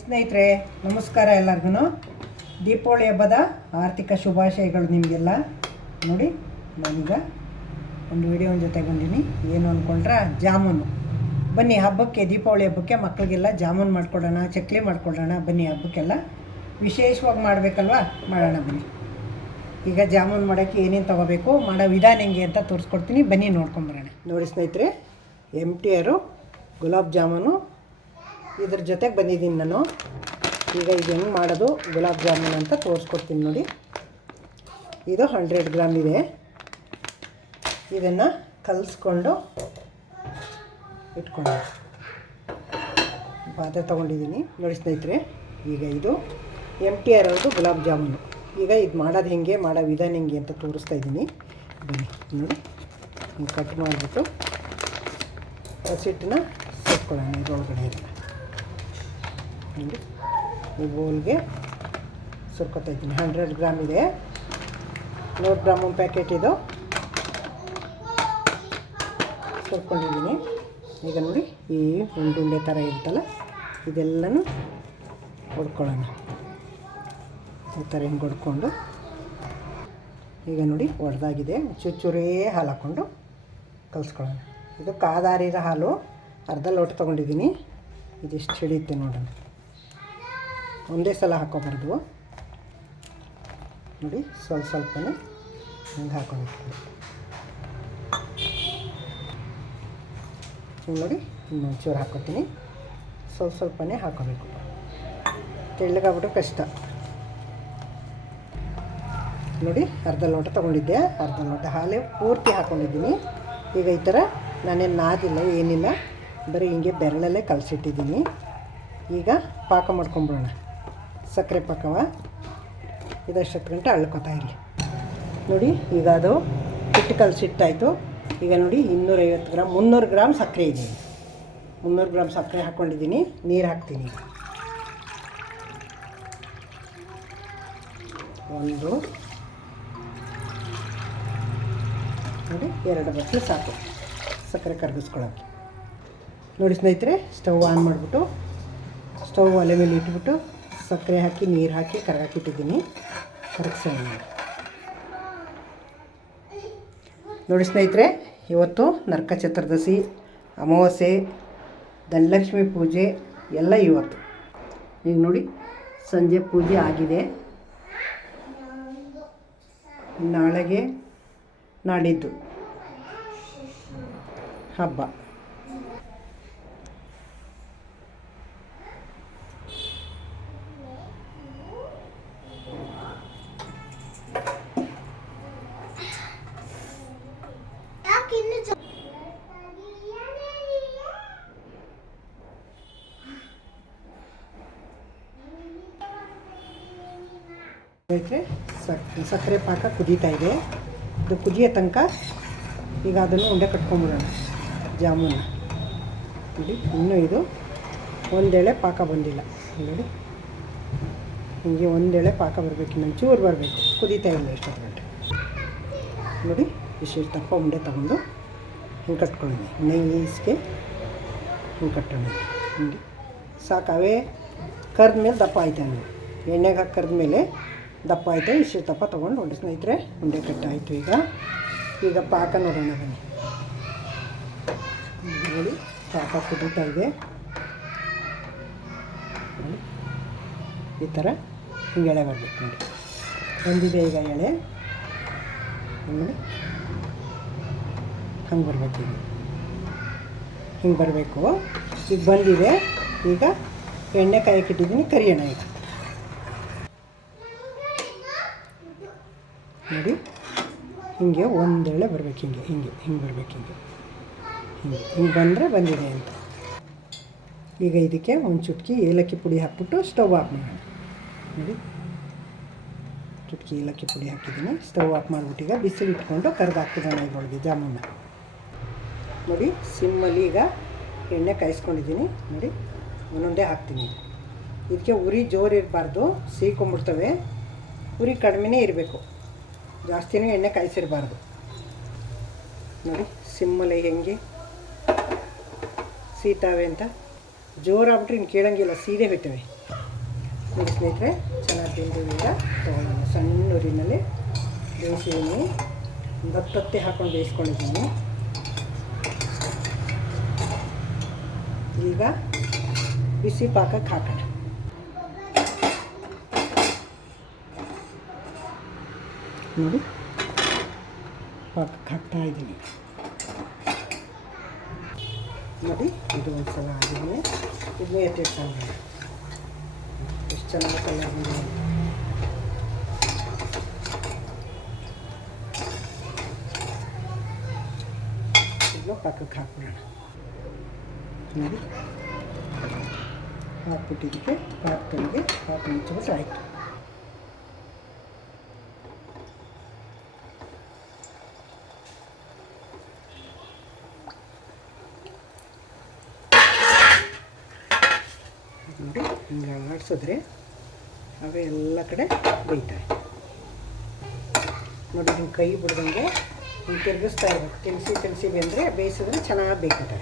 ಸ್ನೇಹಿತರೆ ನಮಸ್ಕಾರ ಎಲ್ಲರಿಗೂ. ದೀಪಾವಳಿ ಹಬ್ಬದ ಆರ್ಥಿಕ ಶುಭಾಶಯಗಳು ನಿಮಗೆಲ್ಲ. ನೋಡಿ ನಾನೀಗ ಒಂದು ವಿಡಿಯೋ ಜೊತೆ ಬಂದೀನಿ. ಏನು ಅಂದ್ಕೊಂಡ್ರೆ ಜಾಮೂನು. ಬನ್ನಿ ಹಬ್ಬಕ್ಕೆ, ದೀಪಾವಳಿ ಹಬ್ಬಕ್ಕೆ ಮಕ್ಕಳಿಗೆಲ್ಲ ಜಾಮೂನು ಮಾಡ್ಕೊಡೋಣ, ಚಕ್ಲಿ ಮಾಡ್ಕೊಡೋಣ. ಬನ್ನಿ ಹಬ್ಬಕ್ಕೆಲ್ಲ ವಿಶೇಷವಾಗಿ ಮಾಡಬೇಕಲ್ವ, ಮಾಡೋಣ ಬನ್ನಿ. ಈಗ ಜಾಮೂನು ಮಾಡೋಕ್ಕೆ ಏನೇನು ತೊಗೋಬೇಕು, ಮಾಡೋ ವಿಧಾನ ಹೆಂಗೆ ಅಂತ ತೋರಿಸ್ಕೊಡ್ತೀನಿ. ಬನ್ನಿ ನೋಡ್ಕೊಂಬರೋಣ. ನೋಡಿ ಸ್ನೇಹಿತರೆ, MTR ಗುಲಾಬ್ ಜಾಮೂನು ಇದ್ರ ಜೊತೆಗೆ ಬಂದಿದ್ದೀನಿ ನಾನು. ಈಗ ಇದು ಹೆಂಗೆ ಮಾಡೋದು ಗುಲಾಬ್ ಜಾಮೂನು ಅಂತ ತೋರಿಸ್ಕೊಡ್ತೀನಿ ನೋಡಿ. ಇದು 100 ಗ್ರಾಮ್ ಇದೆ. ಇದನ್ನು ಕಲಿಸ್ಕೊಂಡು ಇಟ್ಕೊಂಡು ಪಾತ್ರೆ ತೊಗೊಂಡಿದ್ದೀನಿ ನೋಡಿ ಸ್ನೇಹಿತರೆ. ಈಗ ಇದು MTR ಅವ್ರದ್ದು ಗುಲಾಬ್ ಜಾಮೂನು. ಈಗ ಇದು ಮಾಡೋದು ಹೆಂಗೆ, ಮಾಡೋ ವಿಧಾನ ಹೆಂಗೆ ಅಂತ ತೋರಿಸ್ತಾ ಇದ್ದೀನಿ. ಬನ್ನಿ ನೋಡಿ, ಕಟ್ ಮಾಡಿಬಿಟ್ಟು ಹಸಿಟ್ಟನ್ನ ಸೇರ್ಕೊಳ್ಳೋಣ ಇದರೊಳಗಡೆ ಎಲ್ಲ. ನೋಡಿ ಈ ಬೌಲ್ಗೆ ಸುರ್ಕೊತಾ ಇದ್ದೀನಿ. 100 ಗ್ರಾಮ್ ಇದೆ, 100 ಗ್ರಾಮ್ ಒಂದು ಪ್ಯಾಕೆಟ್ ಇದು ಸುರ್ಕೊಂಡಿದ್ದೀನಿ. ಈಗ ನೋಡಿ ಈ ಉಂಡೆ ಥರ ಇರುತ್ತಲ್ಲ, ಇದೆಲ್ಲನೂ ಹೊಡ್ಕೊಳ್ಳೋಣ. ಈ ಥರ ಹಿಂಗೆ ಹೊಡ್ಕೊಂಡು, ಈಗ ನೋಡಿ ಒಡೆದಾಗಿದೆ. ಚೂರೇ ಹಾಲು ಹಾಕ್ಕೊಂಡು ಕಲಿಸ್ಕೊಳ್ಳೋಣ. ಇದು ಕಾದಾರಿರೋ ಹಾಲು, ಅರ್ಧ ಲೋಟ ತೊಗೊಂಡಿದ್ದೀನಿ. ಇದಿಷ್ಟು ಹಿಡಿಯುತ್ತೆ ನೋಡೋಣ. ಒಂದೇ ಸಲ ಹಾಕೋಬಾರ್ದು ನೋಡಿ, ಸ್ವಲ್ಪನೇ ಹಿಂಗೆ ಹಾಕೋಬೇಕು. ಹಿಂಗೆ ನೋಡಿ ಇನ್ನೊಂಚೂರು ಹಾಕೋತೀನಿ. ಸ್ವಲ್ಪನೇ ಹಾಕೋಬೇಕು, ತೆಳ್ಳಗಾಗ್ಬಿಟ್ಟು ಕಷ್ಟ. ನೋಡಿ ಅರ್ಧ ಲೋಟ ತೊಗೊಂಡಿದ್ದೆ, ಅರ್ಧ ಲೋಟ ಹಾಲೇ ಪೂರ್ತಿ ಹಾಕ್ಕೊಂಡಿದ್ದೀನಿ. ಈಗ ಈ ಥರ ನಾನೇನು ನಾದಿಲ್ಲ, ಏನಿಲ್ಲ, ಬರೀ ಹಿಂಗೆ ಬೆರಳಲ್ಲೇ ಕಲಸಿಟ್ಟಿದ್ದೀನಿ. ಈಗ ಪಾಕ ಮಾಡ್ಕೊಂಬಿಡೋಣ. ಸಕ್ಕರೆ ಪಾಕವ ಇದಷ್ಟು ಗಂಟೆ ಅಳ್ಕೊತಾ ಇರಲಿ. ನೋಡಿ ಈಗ ಅದು ಹಿಟ್ಟು ಕಲಸಿಟ್ಟಾಯಿತು. ಈಗ ನೋಡಿ 250 ಗ್ರಾಮ್ 300 ಗ್ರಾಮ್ ಸಕ್ಕರೆ ಇದೆ. 300 ಗ್ರಾಮ್ ಸಕ್ಕರೆ ಹಾಕ್ಕೊಂಡಿದ್ದೀನಿ. ನೀರು ಹಾಕ್ತೀನಿ. ಒಂದು ನೋಡಿ 2 ಬಟ್ಲು ಸಾಕು ಸಕ್ಕರೆ ಕರಗಿಸ್ಕೊಳ್ಳೋಕ್ಕೆ. ನೋಡಿ ಸ್ನೇಹಿತರೆ, ಸ್ಟವ್ ಆನ್ ಮಾಡಿಬಿಟ್ಟು ಸ್ಟವ್ ಒಲೆ ಮೇಲೆ ಇಟ್ಬಿಟ್ಟು ಸಕ್ಕರೆ ಹಾಕಿ ನೀರು ಹಾಕಿ ಕರಗಾಕಿಟ್ಟಿದ್ದೀನಿ. ಕರಗಿಸೋಣ ನೋಡಿ ಸ್ನೇಹಿತರೆ. ಇವತ್ತು ನರಕ ಚತುರ್ದಶಿ, ಅಮಾವಾಸ್ಯೆ, ಧನಲಕ್ಷ್ಮಿ ಪೂಜೆ ಎಲ್ಲ ಇವತ್ತು. ಈಗ ನೋಡಿ ಸಂಜೆ ಪೂಜೆ ಆಗಿದೆ. ನಾಳೆಗೆ ನಾಡಿದ್ದು ಹಬ್ಬ. ಸಕ್ಕರೆ ಪಾಕ ಕುದೀತಾ ಇದೆ. ಇದು ಕುದಿಯೋ ತನಕ ಈಗ ಅದನ್ನು ಉಂಡೆ ಕಟ್ಕೊಂಬಿಡೋಣ ಜಾಮೂನ. ನೋಡಿ ಇನ್ನೂ ಇದು ಒಂದೆಳೆ ಪಾಕ ಬಂದಿಲ್ಲ. ನೋಡಿ ಹೀಗೆ ಒಂದೆಳೆ ಪಾಕ ಬರಬೇಕು, ಇನ್ನೊಂದು ಚೂರು ಬರಬೇಕು. ಕುದೀತಾ ಇಲ್ಲ ಎಷ್ಟೊತ್ತು ಗಂಟೆ. ನೋಡಿ ಇಷ್ಟು ದಪ್ಪ ಉಂಡೆ ತಗೊಂಡು ಹಿಂಗೆ ಕಟ್ಕೊಳ್ಳೋಣ. ನೈಸ್ಗೆ ಹಿಂಗೆ ಕಟ್ಟೋಣ. ಹಿಂಗೆ ಸಾಕವೇ ಕರ್ದ ಮೇಲೆ ದಪ್ಪ ಆಯ್ತು. ಹಂಗೆ ಎಣ್ಣೆಗೆ ಹಾಕಿ ಕರ್ದ ಮೇಲೆ ದಪ್ಪ ಆಯಿತು. ಇಷ್ಟು ದಪ್ಪ ತೊಗೊಂಡು ನೋಡಿ ಸ್ನೇಹಿತರೆ, ಉಂಡೆ ಕಟ್ಟಾಯಿತು. ಈಗ ಪಾಕ ನೋಡೋಣ ಬನ್ನಿ. ನೋಡಿ ಪಾಕ ಕುದೀತಾ ಇದೆ. ನೋಡಿ ಈ ಥರ ಹಿಂಗೆ ಎಳೆ ಬರಬೇಕು. ನೋಡಿ ಬಂದಿದೆ ಈಗ ಎಳೆ. ನೋಡಿ ಹಂಗೆ ಬರಬೇಕು. ಹಿಂಗೆ ಬರಬೇಕು. ಈಗ ಬಂದಿದೆ. ಈಗ ಎಣ್ಣೆ ಕಾಯಕ್ಕಿಟ್ಟಿದ್ದೀನಿ, ಕರಿಯೋಣ. ಈಗ ನೋಡಿ ಹಿಂಗೆ ಒಂದೆಳೆ ಬರಬೇಕು. ಹಿಂಗೆ ಬರಬೇಕು. ಹಿಂಗೆ ಬಂದರೆ ಬಂದಿದೆ ಅಂತ. ಈಗ ಇದಕ್ಕೆ ಒಂದು ಚುಟ್ಕಿ ಏಲಕ್ಕಿ ಪುಡಿ ಹಾಕ್ಬಿಟ್ಟು ಸ್ಟವ್ ಆಫ್ ಮಾಡೋಣ. ನೋಡಿ ಚುಟ್ಕಿ ಏಲಕ್ಕಿ ಪುಡಿ ಹಾಕಿದ್ದೀನಿ. ಸ್ಟವ್ ಆಫ್ ಮಾಡಿಬಿಟ್ಟು ಈಗ ಬಿಸಿಲು ಇಟ್ಕೊಂಡು ಕರ್ದು ಹಾಕ್ತಿದ್ದಾನೆ ಇದರೊಳಗೆ ಜಾಮೂನ. ನೋಡಿ ಸಿಮ್ಮಲ್ಲಿ ಈಗ ಎಣ್ಣೆ ಕಾಯಿಸ್ಕೊಂಡಿದ್ದೀನಿ. ನೋಡಿ ಒಂದೊಂದೇ ಹಾಕ್ತೀನಿ. ಇದಕ್ಕೆ ಉರಿ ಜೋರು ಇರಬಾರ್ದು, ಸೀಕೊಂಬಿಡ್ತವೆ. ಉರಿ ಕಡಿಮೆನೇ ಇರಬೇಕು, ಜಾಸ್ತಿನೂ ಎಣ್ಣೆ ಕಾಯಿಸಿರಬಾರ್ದು. ನೋಡಿ ಸಿಮ್ಮಲ್ಲಿ ಹೆಂಗೆ ಸೀತಾವೆ ಅಂತ. ಜೋರಾಗ್ಬಿಟ್ರೆ ಇನ್ನು ಕೇಳೋಂಗಿಲ್ಲ, ಸೀದೆ ಹೋಯ್ತವೆ. ನೋಡಿ ಸ್ನೇಹಿತರೆ, ಚೆನ್ನಾಗಿ ಬೆಂದಿದ್ದೀರ ತೊಗೊಳ್ಳೋಣ. ಸಣ್ಣ ಉರಿನಲ್ಲಿ ಬೇಯಿಸಿದ್ದೀನಿ, ಒಂದು 10 ಹೊತ್ತೆ ಹಾಕ್ಕೊಂಡು ಬೇಯಿಸ್ಕೊಂಡಿದ್ದೀನಿ. ಈಗ ಬಿಸಿ ಪಾಕಕ್ಕೆ ಹಾಕೋಣ. ನೋಡಿ ಪಾಕಕ್ಕೆ ಹಾಕ್ತಾಯಿದ್ದೀನಿ. ನೋಡಿ ಇದು ಒಂದು ಸಲ ಆಗಿದೆ. ಇದನ್ನೇ ಎತ್ತಿಡ್ತಾನೆ. ಎಷ್ಟು ಚೆನ್ನಾಗಿ ಕಲರ್ ಬಂದಿದೆ. ಇದನ್ನು ಪಾಕಕ್ಕೆ ಹಾಕ್ಬಿಡೋಣ. ನೋಡಿ ಹಾಕ್ಬಿಟ್ಟಿದ್ದಕ್ಕೆ ಪಾಕಗಳಿಗೆ ಪಾಕ ಮುಚ್ಚಿಬಿಟ್ರೆ ಆಯಿತು. ನೋಡಿ ಹಿಂಗೆ ಆಡಿಸಿದ್ರೆ ಅವೇ ಎಲ್ಲ ಕಡೆ ಬೇಯ್ತವೆ. ನೋಡಿ ಹಿಂಗೆ ಕೈ ಬಿಡ್ದಂಗೆ ಹಿಂಗೆ ತಿರುಗಿಸ್ತಾ ಇರಬೇಕು. ತಿನ್ಸಿ ಬೆಂದರೆ ಬೇಯಿಸಿದ್ರೆ ಚೆನ್ನಾಗಿ ಬೇಯ್ತವೆ.